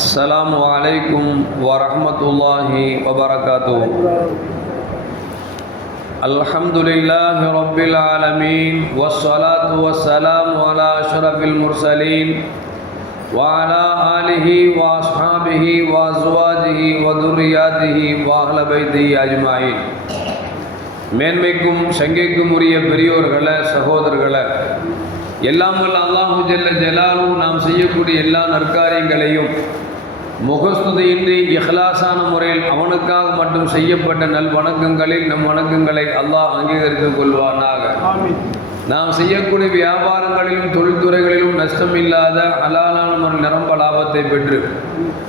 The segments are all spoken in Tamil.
السلام عليكم ورحمة الله وبركاته الحمد لله رب العالمين والصلاة والسلام على أشرف المرسلين وعلى آله وأصحابه وأزواجه وذرياته وأهل بيته أجمعين மேன்மைக்கும் சங்கைக்கும் உரிய பெரியோர்களே சகோதரர்களே எல்லாம் வல்ல அல்லாஹு ஜல்ல ஜலாலும் நாம் செய்யக்கூடிய எல்லா நற்காரியங்களையும் முகஸ்துதியின்றி இஹ்லாசான முறையில் அவனுக்காக மட்டும் செய்யப்பட்ட நல் வணக்கங்களில் நம் வணக்கங்களை அல்லாஹ் அங்கீகரித்துக் கொள்வானாக. நாம் செய்யக்கூடிய வியாபாரங்களிலும் தொழில்துறைகளிலும் நஷ்டம் இல்லாத ஹலாலான முறையில் நிரம்ப லாபத்தை பெற்று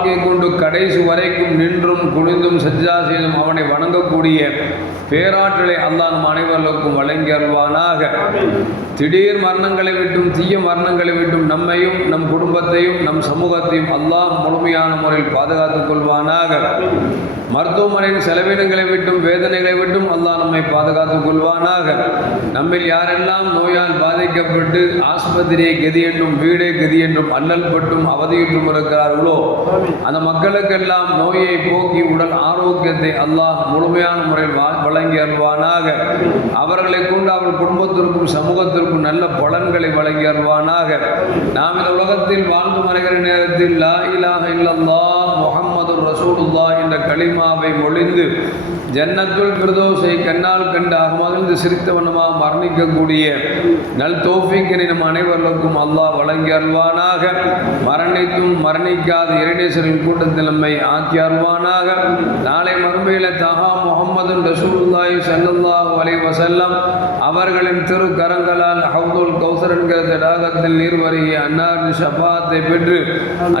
வாழ்க்கை கொண்டு கடைசி வரைக்கும் நின்றும் குனிந்தும் சஜ்ஜா செய்தும் அவனை வணங்கக்கூடிய பேராற்றலை அல்லாஹ் நம் அனைவர்களுக்கும் வழங்கி அருள்வானாக. திடீர் மரணங்களை விட்டும் தீய மரணங்களை விட்டும் நம்மையும் நம் குடும்பத்தையும் நம் சமூகத்தையும் அல்லாஹ் முழுமையான முறையில் பாதுகாத்துக் கொள்வானாக. மருத்துவமனையின் செலவினங்களை விட்டும் வேதனைகளை விட்டும் அல்லாஹ் நம்மை பாதுகாத்துக் கொள்வானாக. நம்மில் யாரெல்லாம் நோயால் பாதிக்கப்பட்டு ஆஸ்பத்திரியை கதி என்றும் வீடே கதி என்றும் அல்லல் பட்டும் அவதியுற்றும் இருக்கிறார்களோ அந்த மக்களுக்கெல்லாம் நோயை போக்கி உடல் ஆரோக்கியத்தை அல்லாஹ் முழுமையான முறையில் வா- வழங்கி அருள்வானாக. அவர்களை கொண்டு அவர்கள் குடும்பத்திற்கும் சமூகத்திற்கும் நல்ல பலன்களை வழங்கி அருள்வானாக. நாம் இந்த உலகத்தில் வாழ்ந்து மறைகிற நேரத்தில் லா இலாக இல்லல்லா முகம் முஹம்மது ரசூலுல்லா என்ற களிமாவை மொழிந்து ஜன்னத்துல் பிரதோசை கண்ணால் கண்டு அகமகிழ்ந்து சிரித்த வண்ணமாக மரணிக்கக்கூடிய நல் தோஃபிக்கினை நம் அனைவர்களுக்கும் அல்லாஹ் வழங்கி அல்வானாக மரணித்தும் மரணிக்காத இரண்டேஸ்வரின் கூட்டத்தில் நம்மை ஆக்கி அல்வானாக நாளை மறுமையில் தஹா முகமது ரசூலுல்லாய் ஸல்லல்லாஹு அலைஹி வசல்லம் அவர்களின் திரு கரங்களால் ஹவுதுல் கௌசர் என்கிற தடாகத்தில் நீர் வருகிய அன்னாரின் ஷபாத்தை பெற்று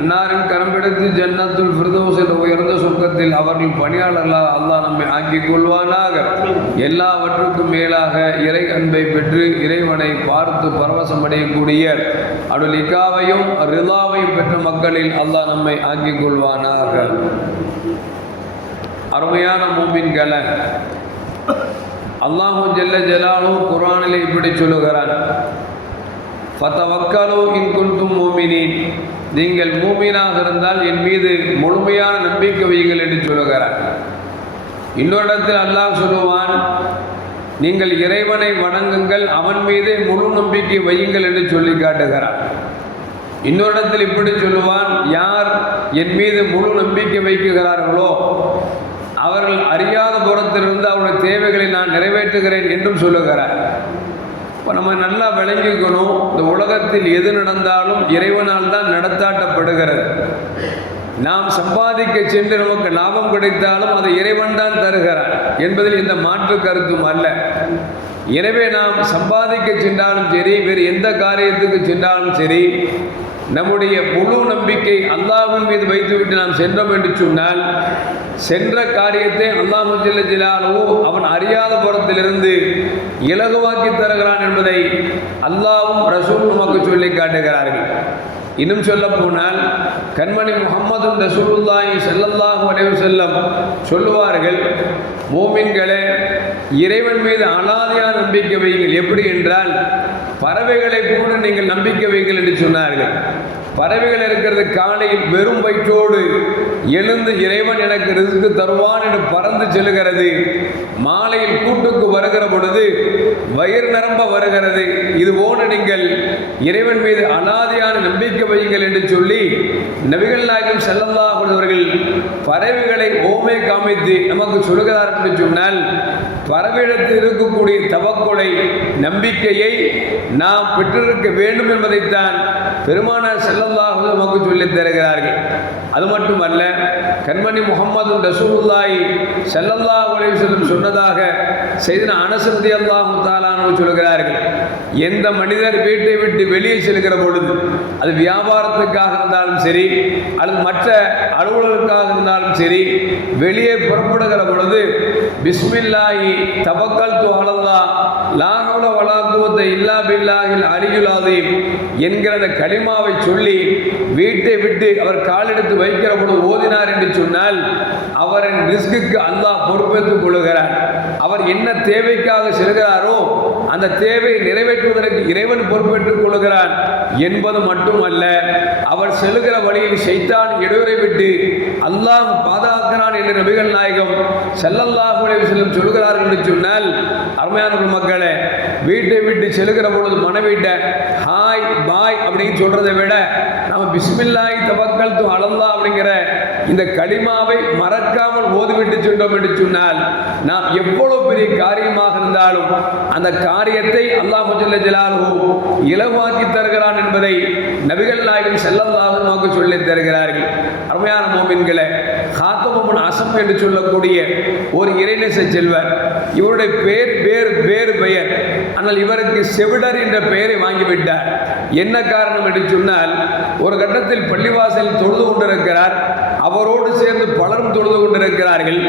அன்னாரின் கரம் பிடித்து ஜன்னத்துல் ஃபிர்தௌஸ் என்ற உயர்ந்த சொர்க்கத்தில் அவர்கள் பணியாளர்களாக அல்லாஹ் நம்மை ஆக்கிக் கொள்வானாக. எல்லாவற்றுக்கும் மேலாக இறை அன்பை பெற்று இறைவனை பார்த்து பரவசம் அடையக்கூடிய அருள் இக்காவையும் ரிதாவையும் பெற்ற மக்களில் அல்லாஹ் நம்மை ஆக்கிக் கொள்வானாக. அருமையான மூமின்களை அல்லாஹு ஜெல்ல ஜலாலும் குர்ஆனிலே இப்படி சொல்லுகிறான். ஃபதவக்கலு இன் குன்தும் மூமினின். நீங்கள் மூமீனாக இருந்தால் என் மீது முழுமையான நம்பிக்கை வையுங்கள் என்று சொல்லுகிறார். இன்னொரு இடத்தில் அல்லாஹ் சொல்லுவான் நீங்கள் இறைவனை வணங்குங்கள் அவன் மீதே முழு நம்பிக்கை வையுங்கள் என்று சொல்லி காட்டுகிறான் இன்னொரு இடத்தில் இப்படி சொல்லுவான் யார் என் மீது முழு நம்பிக்கை வைக்குகிறார்களோ அவர்கள் அறியாத புறத்திலிருந்து அவருடைய தேவைகளை நான் நிறைவேற்றுகிறேன் என்றும் சொல்லுகிறார். இப்போ நம்ம நல்லா விளங்கிக்கணும். இந்த உலகத்தில் எது நடந்தாலும் இறைவனால் தான் நடத்தாட்டப்படுகிறது. நாம் சம்பாதிக்க சென்று நமக்கு லாபம் கிடைத்தாலும் அதை இறைவன் தான் தருகிறான் என்பதில் இந்த மாற்று கருத்தும் அல்ல. எனவே நாம் சம்பாதிக்க சென்றாலும் சரி வேறு எந்த காரியத்துக்கு சென்றாலும் சரி நம்முடைய முழு நம்பிக்கை அல்லாஹின் மீது வைத்துவிட்டு நாம் சென்றோம் என்று சொன்னால் சென்ற காரியத்தை அல்லாஹு ஜல்ல அவன் அறியாத புறத்திலிருந்து இலகுவாக்கி தருகிறான் என்பதை அல்லாவும் ரசூல் நமக்கு சொல்லி காட்டுகிறார்கள். இன்னும் சொல்ல போனால் கண்மணி முகமது ரசூலுல்லாஹி செல்லல்லாஹு அலைஹி செல்லம் சொல்லுவார்கள் மோமின்களே இறைவன் மீது அனாதையாக நம்பிக்கை வையுங்கள். எப்படி என்றால் பறவைகளை கூட நீங்கள் நம்பிக்கை வைங்கள் என்று சொன்னார்கள். பறவைகள் இருக்கிறது காலையில் வெறும் வயிற்றோடு எழுந்து இறைவன் எனக்கு ரிஸ்க்கு தருவான் என்று பறந்து செல்கிறது மாலையில் கூட்டுக்கு வருகிற பொழுது வயிறு நிரம்ப வருகிறது. இது போல நீங்கள் இறைவன் மீது அனாதையான நம்பிக்கை வையுங்கள் என்று சொல்லி நபிகள் நாயகம் செல்லல்லா அவர்கள் பறவைகளை ஓமை காமித்து நமக்கு சொல்கிறார் என்று சொன்னால் பறவையிடத்தில் இருக்கக்கூடிய தவக்கொலை நம்பிக்கையை நாம் பெற்றிருக்க வேண்டும் என்பதைத்தான் பெருமானார் ஸல்லல்லாஹு நமக்கு சொல்லித் தருகிறார்கள். அது மட்டுமல்ல கண்மணி முகமது ரசூலுல்லாஹி செல்லல்லா அலைஹி சொன்னதாக செய்தன அனஸ் அல்லாஹும் தஆலானு சொல்கிறார்கள். எந்த மனிதர் வீட்டை விட்டு வெளியே செல்கிற பொழுது அது வியாபாரத்துக்காக இருந்தாலும் சரி அல்லது மற்ற அலுவலர்களுக்காக இருந்தாலும் சரி வெளியே புறப்படுகிற பொழுது பிஸ்மில்லாஹி தபக்கல் து லாகவுல லாஹவுல இல்லா பில்லாஹில் அரியுலாதீம் என்கிற அந்த களிமாவை சொல்லி வீட்டை விட்டு அவர் காலெடுத்து வைக்கிற பொழுது ஓதினார் என்று சொன்னால் அவரின் ரிஸ்குக்கு அல்லாஹ் பொறுப்பேற்றுக் கொள்கிறார். அவர் என்ன தேவைக்காக செல்கிறாரோ அந்த தேவையை நிறைவேற்றுவதற்கு இறைவன் பொறுப்பேற்றுக் கொள்கிறான் என்பது மட்டுமல்ல அவர் செல்கிற வழியில் செய்தான் இடையூறை விட்டு அல்லாஹ் பாதுகாக்கிறான் என்று நபிகள் நாயகம் செல்லல்லாஹு செல்லும் சொல்கிறார் என்று சொன்னால் அருமையான மக்களே வீட்டை விட்டு செலுகிற பொழுது மனைவிட்ட ஹாய் பாய் அப்படின்னு சொல்றதை விட நம்ம பிஸ்மில்லாய் தவக்கல் து அளந்தா அப்படிங்கிற இந்த களிமாவை மறக்காமல் ஓதுவிட்டு சென்றோம் என்று சொன்னால் நாம் எவ்வளவு பெரிய காரியமாக இருந்தாலும் அந்த காரியத்தை அல்லாஹ் ஜல்ல இலவாக்கி தருகிறான் என்பதை நபிகள் நாயகம் செல்லல்லாக நமக்கு சொல்லித் தருகிறார்கள். அருமையான மோமின்களை ஹாத்தமுன் அசம் என்று சொல்லக்கூடிய ஒரு இறைநேச செல்வர். இவருடைய பேர் பேர் வேறு பெயர். ஆனால் இவருக்கு செவிடர் என்ற பெயரை வாங்கிவிட்டார். என்ன காரணம் என்று சொன்னால் ஒரு கட்டத்தில் பள்ளிவாசல் தொழுது கொண்டிருக்கிறார் அவரோடு சேர்ந்து பலரும் தொழுது கொண்டிருக்கிறார்கள்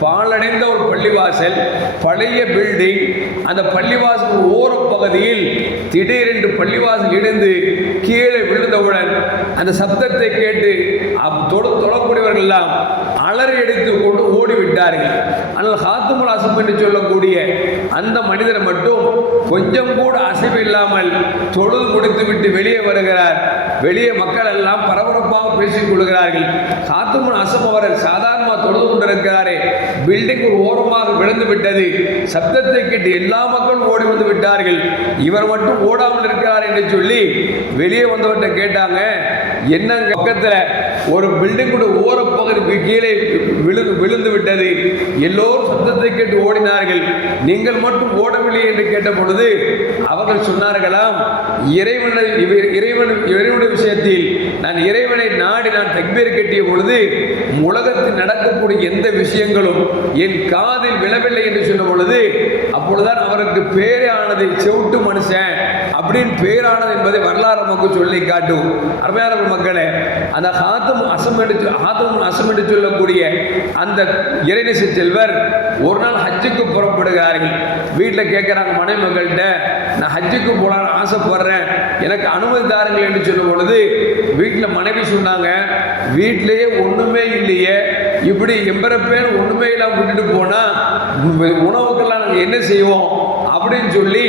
பாழடைந்த ஒரு பள்ளிவாசல் பழைய பில்டிங் அந்த பள்ளிவாசல் ஓர பகுதியில் திடீரென்று பள்ளிவாசல் இடிந்து கீழே விழுந்தவுடன் அந்த சப்தத்தை கேட்டு அப் தொழ எல்லாம் அலறி எடுத்து கொண்டு ஓடிவிட்டார்கள். ஆனால் ஹாத்துமுல் அசம் என்று சொல்லக்கூடிய அந்த மனிதர் மட்டும் கொஞ்சம் கூட அசைவு இல்லாமல் தொழுது முடித்து விட்டு வெளியே வருகிறார். வெளியே மக்கள் எல்லாம் பரபரப்பாக பேசிக் கொள்கிறார்கள். ஹாத்துமுல் அசம் அவர் சாதாரணமாக தொழுது கொண்டிருக்கிறாரே. பில்டிங் ஒரு ஓரமாக விழுந்து விட்டது. சப்தத்தை கேட்டு எல்லா மக்களும் ஓடி வந்து விட்டார்கள். இவர் மட்டும் ஓடாமல் இருக்கிறார் என்று சொல்லி வெளியே வந்தவர்கிட்ட கேட்டாங்க என்னங்க பக்கத்தில் ஒரு பில்டிங் கூட ஓரப்பகுதி வி- கீழே விழுந்து விழுந்து விட்டது எல்லோரும் சத்தத்தை கேட்டு ஓடினார்கள். நீங்கள் மட்டும் ஓடவில்லை என்று கேட்ட பொழுது அவர்கள் சொன்னார்களாம் இறைவனை இறைவன் இறைவனுடைய விஷயத்தில் நான் இறைவனை நாடி நான் தக்பீர் கட்டிய பொழுது உலகத்தில் நடக்கக்கூடிய எந்த விஷயங்களும் என் காதில் விழவில்லை என்று சொன்ன பொழுது அப்பொழுதுதான் அவருக்கு பேரே ஆனது செவிட்டு மனுஷன் அப்படின்னு பேரானது என்பதை வரலாறு நமக்கு சொல்லி காட்டும் அருமையான மக்களே அந்த ஹாத்தம் அசம் என்று சொ- ஹாத்தம் அசம் என்று சொல்லக்கூடிய அந்த இறைநேச செல்வர் ஒரு நாள் ஹஜ்ஜுக்கு புறப்படுகிறார்கள். வீட்டில் கேட்குறாங்க மனைமக்கள்கிட்ட நான் ஹஜ்ஜுக்கு போகலான்னு ஆசைப்படுறேன். எனக்கு அனுமதி தாருங்கள் என்று சொல்லும் பொழுது வீட்டில் மனைவி சொன்னாங்க வீட்டிலேயே ஒன்றுமே இல்லையே. இப்படி எம்பர பேர் ஒன்றுமே இல்லாமல் விட்டுட்டு போனால் உணவுக்கெல்லாம் நாங்கள் என்ன செய்வோம்? அப்படின்னு சொல்லி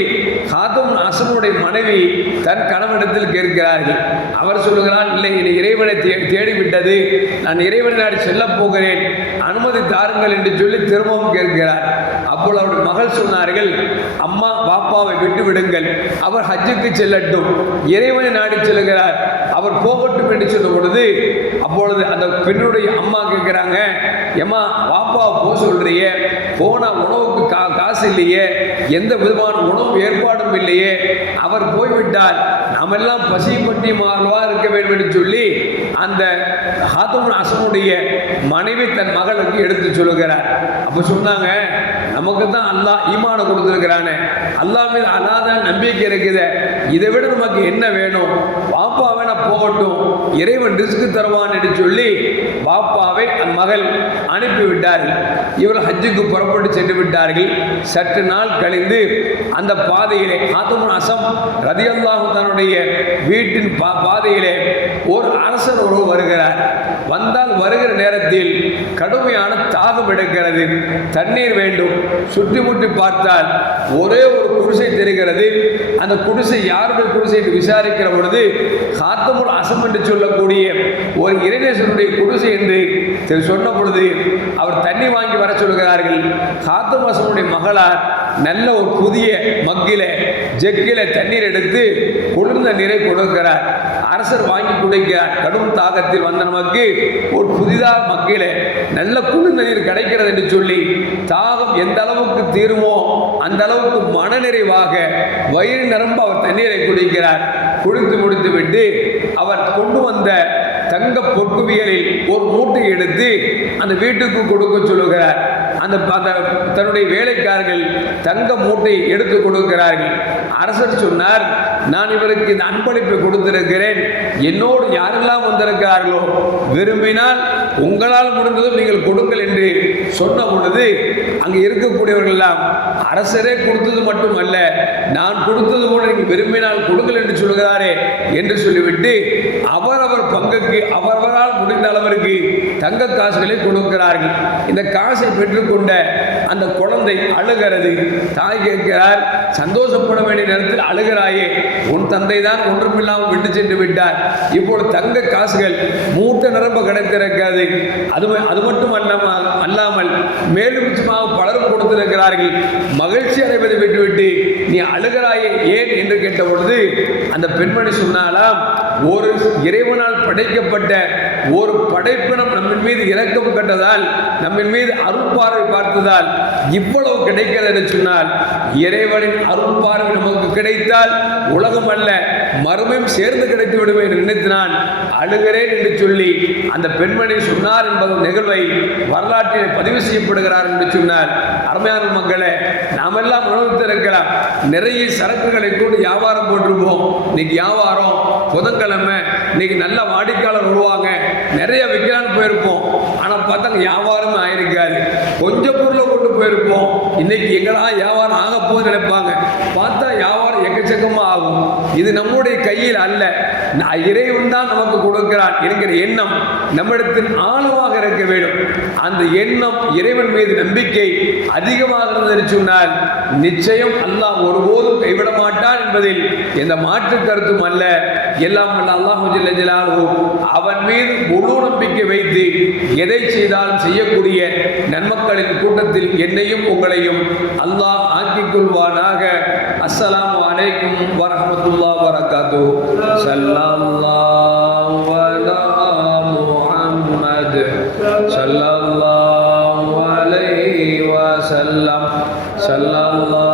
ஹாத்தம் அசனுடைய மனைவி தன் கணவனிடத்தில் கேட்கிறார்கள். அவர் சொல்லுகிறார் இல்லை இனி இறைவனை தே தேடி விட்டது நான் இறைவனை நாடி செல்லப் போகிறேன். அனுமதி தாருங்கள் என்று சொல்லி திரும்பவும் கேட்கிறார். அப்பொழுது அவருடைய மகள் சொன்னார்கள் அம்மா பாப்பாவை விட்டு விடுங்கள் அவர் ஹஜ்ஜுக்கு செல்லட்டும். இறைவனை நாடி செல்கிறார் அவர் போகட்டும் என்று சொல்லும் பொழுது அப்பொழுது அந்த பெண்ணுடைய அம்மா கேட்குறாங்க ஏமா வாப்பா போக சொல்றிய போனா உணவுக்கு கா காசு இல்லையே எந்த விதமான உணவு ஏற்பாடும் இல்லையே. அவர் போய்விட்டால் நாமெல்லாம் பசி பட்டி மாறுவா இருக்க வேண்டும் என்று சொல்லி அந்த ஹாத்தமுன் அசனுடைய மனைவி தன் மகளுக்கு எடுத்து சொல்லுகிறார். அப்போ சொன்னாங்க நமக்கு தான் அல்லாஹ் ஈமான கொடுத்துருக்கிறானே. அல்லாஹ் மீது அல்லாத நம்பிக்கை இருக்குது. இதை விட நமக்கு என்ன வேணும்? வாப்பா போகட்டும் இறைவன் ரிஸ்க்கு தருவான் என்று சொல்லி பாப்பாவை அந்த மகள் அனுப்பிவிட்டார்கள். இவர் இவர்கள் ஹஜ்ஜுக்கு புறப்பட்டு சென்று விட்டார்கள். சற்று நாள் கழிந்து அந்த பாதையிலே ஆத்தமுன் அசம் ரதியல்லாஹு தன்னுடைய வீட்டின் பா பாதையிலே ஒரு அரசர் ஒருவர் வருகிறார் வந்தால் வருகிற நேரத்தில் கடுமையான தாகம் எடுக்கிறது. தண்ணீர் வேண்டும். சுற்றி முற்றி பார்த்தால் ஒரே ஒரு குடிசை தெரிகிறது. அந்த குடிசை யாருடைய குடிசை என்று விசாரிக்கிற பொழுது காத்தமுல் அசம் என்று சொல்லக்கூடிய ஒரு இறைநேசனுடைய குடிசை என்று சொன்ன பொழுது அவர் தண்ணி வாங்கி வர சொல்கிறார்கள். காத்தம் அசனுடைய மகளார் நல்ல ஒரு புதிய மக்கில ஜெக்கில தண்ணீர் எடுத்து குளிர்ந்த நீரை கொடுக்கிறார். அரசர் வாங்கி குடிக்கிறார். கடும் தாகத்தில் வந்த நமக்கு ஒரு புதிதாக மக்கில நல்ல குளிர்ந்த நீர் கிடைக்கிறது என்று சொல்லி தாகம் எந்த அளவுக்கு தீருமோ அந்த அளவுக்கு மனநிறைவாக வயிறு நிரம்ப அவர் தண்ணீரை குடிக்கிறார். குடித்து முடித்து விட்டு அவர் கொண்டு வந்த தங்க பொற்குவியலில் ஒரு மூட்டை எடுத்து அந்த வீட்டுக்கு கொடுக்க சொல்லுகிறார். அந்த அந்த தன்னுடைய வேலைக்காரர்கள் தங்க மூட்டை எடுத்து கொடுக்கிறார்கள். அரசர் சொன்னார் நான் இவருக்கு இந்த அன்பளிப்பை கொடுத்திருக்கிறேன். என்னோடு யாரெல்லாம் வந்திருக்கிறார்களோ விரும்பினால் உங்களால் முடிந்ததும் நீங்கள் கொடுங்கள் என்று சொன்ன பொழுது அங்கே இருக்கக்கூடியவர்கள் எல்லாம் அரசரே கொடுத்தது மட்டுமல்ல நான் கொடுத்தது போல நீங்கள் விரும்பினால் கொடுங்கள் என்று சொல்கிறாரே என்று சொல்லிவிட்டு அவரவர் பங்குக்கு அவரவரால் முடிந்த அளவிற்கு தங்க காசுகளை கொடுக்கிறார்கள். இந்த காசை பெற்றுக்கொண்ட அந்த குழந்தை அழுகிறது. தாய் கேட்கிறார் சந்தோஷப்பட வேண்டிய நேரத்தில் அழுகிறாயே உன் தந்தை தான் ஒன்றுமில்லாமல் விட்டு சென்று விட்டார். இப்போது தங்க காசுகள் மூ நிரம்ப கிடைத்திருக்கிறது அது அது மட்டும் அல்லாமல் அல்லாமல் மேலும் மிச்சமாக பலரும் கொடுத்திருக்கிறார்கள். மகிழ்ச்சி அடைவதை விட்டுவிட்டு நீ அழுகிறாயே ஏன் என்று கேட்ட பொழுது அந்த பெண்மணி சொன்னாலாம் ஒரு இறைவனால் படைக்கப்பட்ட ஒரு படைப்பினம் நம்மின் மீது இரக்கம் கண்டதால் நம்மின் மீது அருள்பார்வை பார்த்ததால் இவ்வளவு கிடைக்கிறது என்று சொன்னால் இறைவனின் அருள்பார்வை நமக்கு கிடைத்தால் உலகம் அல்ல மறுமையும் சேர்ந்து கிடைத்து விடுவேன் என்று நினைத்து நான் அழுகிறேன் என்று சொல்லி அந்த பெண்மணி சொன்னார் என்பது நிகழ்வை வரலாற்றில் பதிவு செய்யப்படுகிறார் என்று சொன்னார். அருமையான மக்களே நாமெல்லாம் உணர்த்திருக்கலாம் நிறைய சரக்குகளை கொண்டு வியாபாரம் போட்டிருப்போம். இன்னைக்கு வியாபாரம் புதன்கிழமை இன்னைக்கு நல்ல வாடிக்கையாளர் வருவாங்க. நிறைய விற்கலான்னு போயிருப்போம். ஆனால் பார்த்தா வியாபாரம் ஆயிருக்காது. கொஞ்சம் பொருளை கொண்டு போயிருப்போம். இன்னைக்கு எங்கடா வியாபாரம் ஆக போகுது நினைப்பாங்க. பார்த்தா வியாபாரம் எக்கச்சக்கமாக ஆகும். இது நம்முடைய கையில் அல்ல. நான் இறைவன் தான் நமக்கு கொடுக்கிறான் என்கிற எண்ணம் நம்மிடத்தில் ஆழமாக இருக்க வேண்டும். அந்த எண்ணம் இறைவன் மீது நம்பிக்கை அதிகமாக இருந்தது சொன்னால் நிச்சயம் அல்லாஹ் ஒருபோதும் கைவிட மாட்டான் என்பதில் எந்த மாற்று கருத்தும் அல்ல. எல்லாம் வல்ல அல்லாஹ் அவன் மீது முழு நம்பிக்கை வைத்து எதை செய்தாலும் செய்யக்கூடிய நன்மக்களின் கூட்டத்தில் என்னையும் உங்களையும் அல்லாஹ் ஆக்கிக் கொள்வானாக. அஸ்ஸலாமு வலைக்கும் வரமத்துல்லா வரகாத்து ஸல்லல்லாஹு அலா அலைஹி வஸல்லம். ஸல்லல்லாஹு